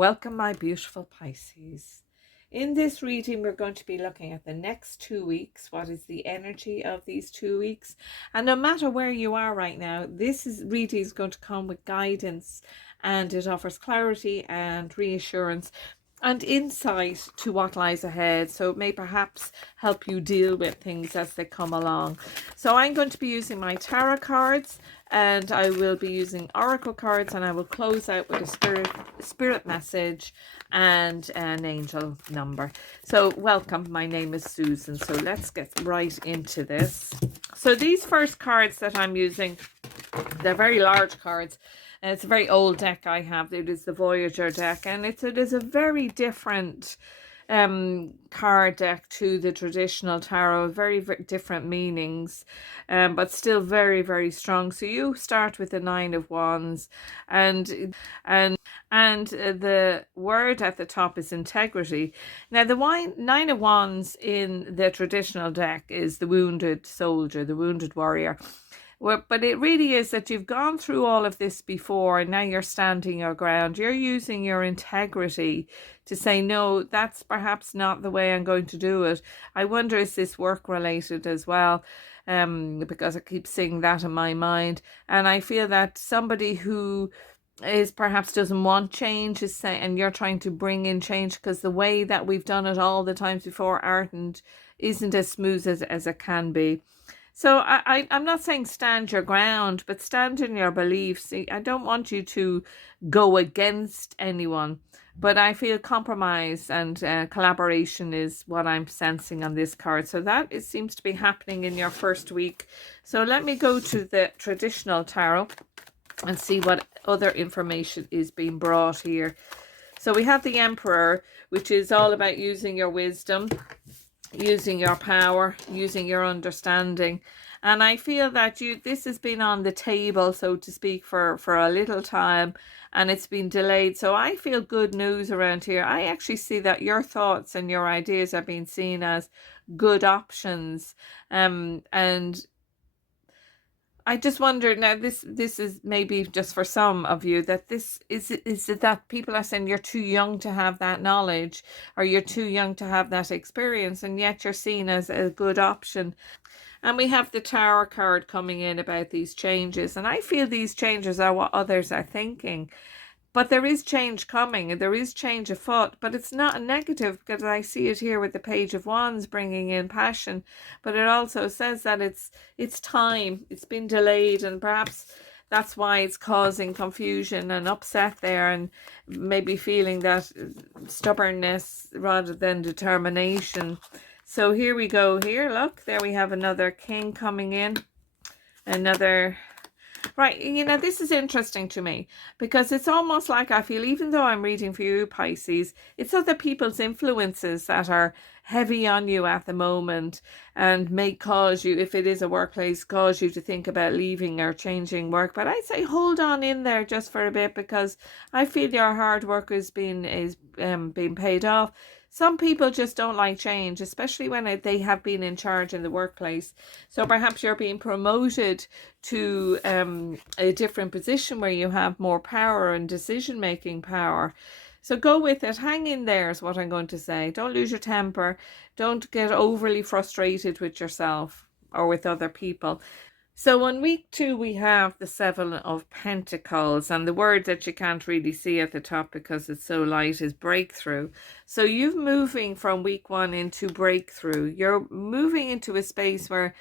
Welcome, my beautiful Pisces. In this reading, we're going to be looking at the next 2 weeks. What is the energy of these 2 weeks? And no matter where you are right now, reading is going to come with guidance, and it offers clarity and reassurance and insight to what lies ahead. So it may perhaps help you deal with things as they come along. So I'm going to be using my tarot cards, and I will be using oracle cards, and I will close out with a spirit message and an angel number. So welcome, my name is Susan. So let's get right into this. So these first cards that I'm using, they're very large cards. And it's a very old deck I have. It is the Voyager deck, and it is a very different card deck to the traditional tarot. Very, very different meanings, but still very, very strong. So you start with the Nine of Wands, and the word at the top is integrity. Now the Nine of Wands in the traditional deck is the wounded soldier, the wounded warrior. Well, but it really is that you've gone through all of this before, and now you're standing your ground. You're using your integrity to say, no, that's perhaps not the way I'm going to do it. I wonder, is this work related as well? Because I keep seeing that in my mind. And I feel that somebody who is perhaps doesn't want change is saying, and you're trying to bring in change, because the way that we've done it all the times before isn't as smooth as it can be. So I'm not saying stand your ground, but stand in your beliefs. I don't want you to go against anyone, but I feel compromise and collaboration is what I'm sensing on this card. So that seems to be happening in your first week. So let me go to the traditional tarot and see what other information is being brought here. So we have the Emperor, which is all about using your wisdom, using your power, using your understanding. And I feel that this has been on the table, so to speak, for a little time, and it's been delayed. So I feel good news around here. I actually see that your thoughts and your ideas are being seen as good options. And I just wonder now, this is maybe just for some of you, that this is it that people are saying you're too young to have that knowledge, or you're too young to have that experience, and yet you're seen as a good option. And we have the Tower card coming in about these changes, and I feel these changes are what others are thinking. But there is change coming, and there is change afoot, but it's not a negative, because I see it here with the Page of Wands bringing in passion, but it also says that it's time, it's been delayed, and perhaps that's why it's causing confusion and upset there, and maybe feeling that stubbornness rather than determination. So here we go. Here, look, there we have another King coming in, another... Right, this is interesting to me, because it's almost like I feel, even though I'm reading for you, Pisces, it's other people's influences that are heavy on you at the moment, and may cause you, if it is a workplace, cause you to think about leaving or changing work. But I'd say hold on in there just for a bit, because I feel your hard work is being paid off. Some people just don't like change, especially when they have been in charge in the workplace. So perhaps you're being promoted to a different position where you have more power and decision-making power. So go with it. Hang in there is what I'm going to say. Don't lose your temper. Don't get overly frustrated with yourself or with other people. So on week 2, we have the Seven of Pentacles, and the word that you can't really see at the top because it's so light is breakthrough. So you're moving from week 1 into breakthrough. You're moving into a space where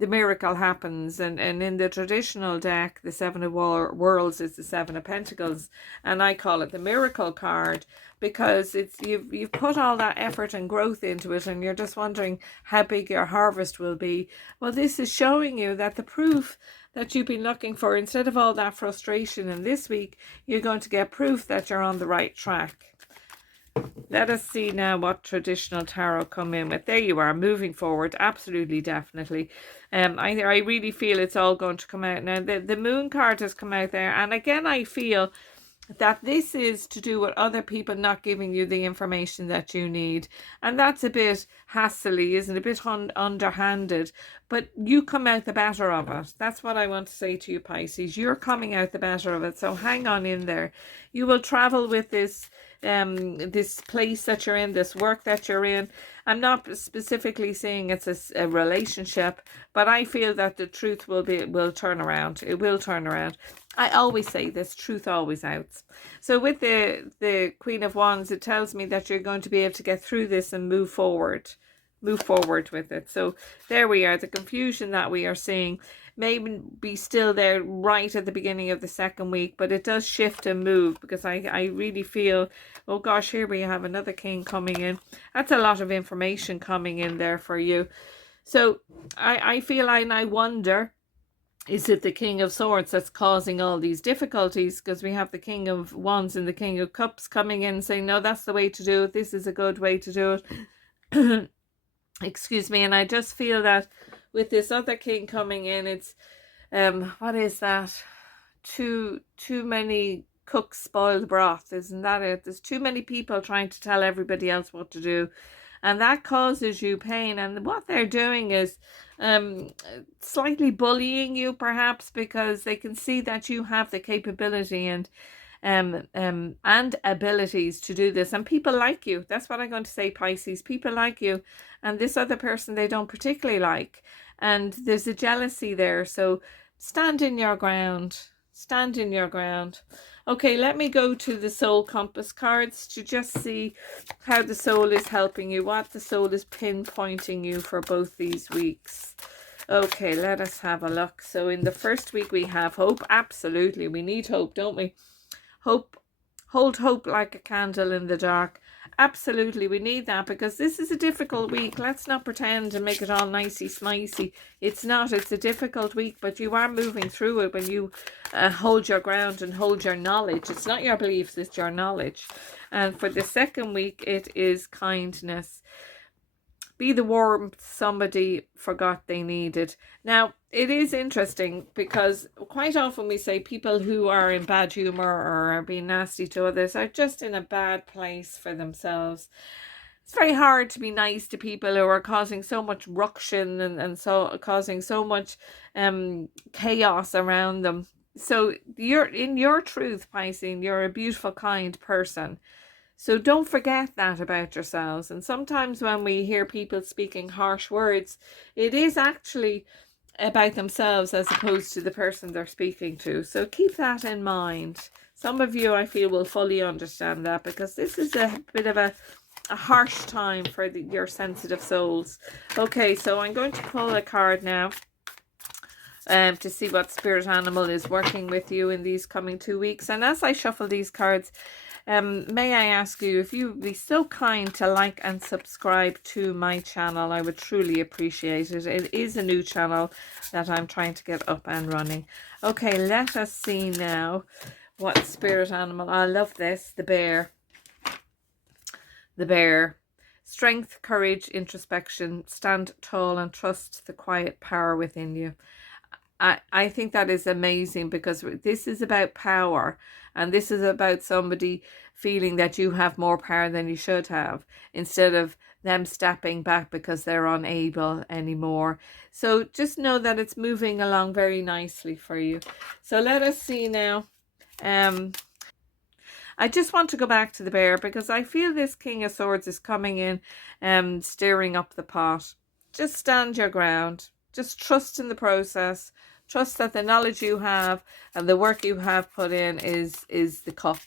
the miracle happens, and in the traditional deck, the Seven of Worlds is the Seven of Pentacles, and I call it the miracle card, because you've put all that effort and growth into it, and you're just wondering how big your harvest will be. Well, this is showing you that the proof that you've been looking for, instead of all that frustration, and this week you're going to get proof that you're on the right track. Let us see now what traditional tarot come in with. There you are, moving forward. Absolutely, definitely. I really feel it's all going to come out now. The Moon card has come out there, and again I feel that this is to do with other people not giving you the information that you need, and that's a bit hassly, isn't it? A bit underhanded, but you come out the better of it. That's what I want to say to you, Pisces. You're coming out the better of it, so hang on in there. You will travel with this this place that you're in, this work that you're in. I'm not specifically saying it's a relationship, but I feel that the truth will turn around. It will turn around. I always say this, truth always outs. So with the Queen of Wands, it tells me that you're going to be able to get through this and move forward. Move forward with it. So there we are. The confusion that we are seeing may be still there right at the beginning of the second week, but it does shift and move, because I really feel, oh gosh, here we have another king coming in. That's a lot of information coming in there for you. So I feel, and I wonder, is it the King of Swords that's causing all these difficulties? Because we have the King of Wands and the King of Cups coming in saying, no, that's the way to do it. This is a good way to do it. Excuse me. And I just feel that with this other king coming in, it's what is that? Too many cooks spoil the broth, isn't that it? There's too many people trying to tell everybody else what to do, and that causes you pain. And what they're doing is slightly bullying you, perhaps, because they can see that you have the capability and abilities to do this, and people like you. That's what I'm going to say, Pisces. People like you, and this other person they don't particularly like, and there's a jealousy there. So stand in your ground. Stand in your ground. Okay, let me go to the soul compass cards to just see how the soul is helping you, what the soul is pinpointing you for both these weeks. Okay, let us have a look. So in the first week we have hope. Absolutely, we need hope, don't we? Hope, hold hope like a candle in the dark. Absolutely, we need that, because this is a difficult week. Let's not pretend and make it all nicey smicey. It's not. It's a difficult week, but you are moving through it when you hold your ground and hold your knowledge. It's not your beliefs, it's your knowledge. And for the second week, it is kindness. Be the warmth somebody forgot they needed. Now, it is interesting, because quite often we say people who are in bad humor or are being nasty to others are just in a bad place for themselves. It's very hard to be nice to people who are causing so much ruction and so causing so much chaos around them. So you're in your truth, Pisces. You're a beautiful, kind person. So don't forget that about yourselves. And sometimes when we hear people speaking harsh words, it is actually about themselves as opposed to the person they're speaking to. So keep that in mind. Some of you, I feel, will fully understand that, because this is a bit of a harsh time for your sensitive souls. Okay, so I'm going to pull a card now to see what spirit animal is working with you in these coming 2 weeks. And as I shuffle these cards, may I ask you if you would be so kind to like and subscribe to my channel? I would truly appreciate it. It is a new channel that I'm trying to get up and running. Okay, let us see now what spirit animal. I love this. The bear. The bear. Strength, courage, introspection. Stand tall and trust the quiet power within you. I think that is amazing, because this is about power, and this is about somebody feeling that you have more power than you should have, instead of them stepping back because they're unable anymore. So just know that it's moving along very nicely for you. So let us see now. I just want to go back to the bear, because I feel this King of Swords is coming in and stirring up the pot. Just stand your ground. Just trust in the process. Trust that the knowledge you have and the work you have put in is the cup.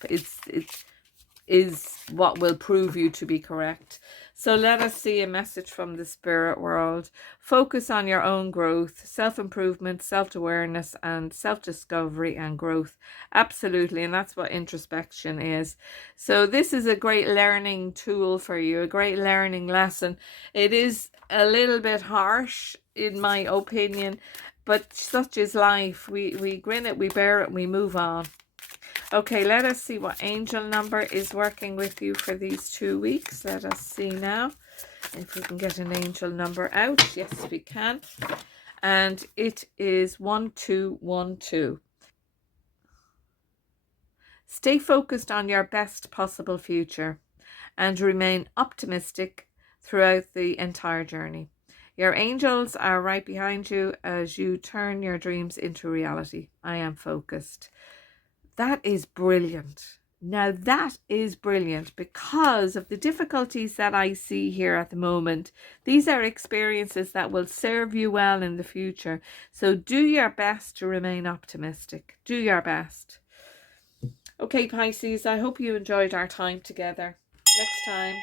Is what will prove you to be correct. So let us see a message from the spirit world. Focus on your own growth, self-improvement, self-awareness, and self-discovery and growth. Absolutely, and that's what introspection is. So this is a great learning tool for you, a great learning lesson. It is a little bit harsh, in my opinion, but such is life. We grin it, we bear it, we move on. Okay, let us see what angel number is working with you for these 2 weeks. Let us see now if we can get an angel number out. Yes, we can. And it is 1212. Stay focused on your best possible future and remain optimistic throughout the entire journey. Your angels are right behind you as you turn your dreams into reality. I am focused. That is brilliant. Now that is brilliant because of the difficulties that I see here at the moment. These are experiences that will serve you well in the future. So do your best to remain optimistic. Do your best. Okay, Pisces, I hope you enjoyed our time together. Next time.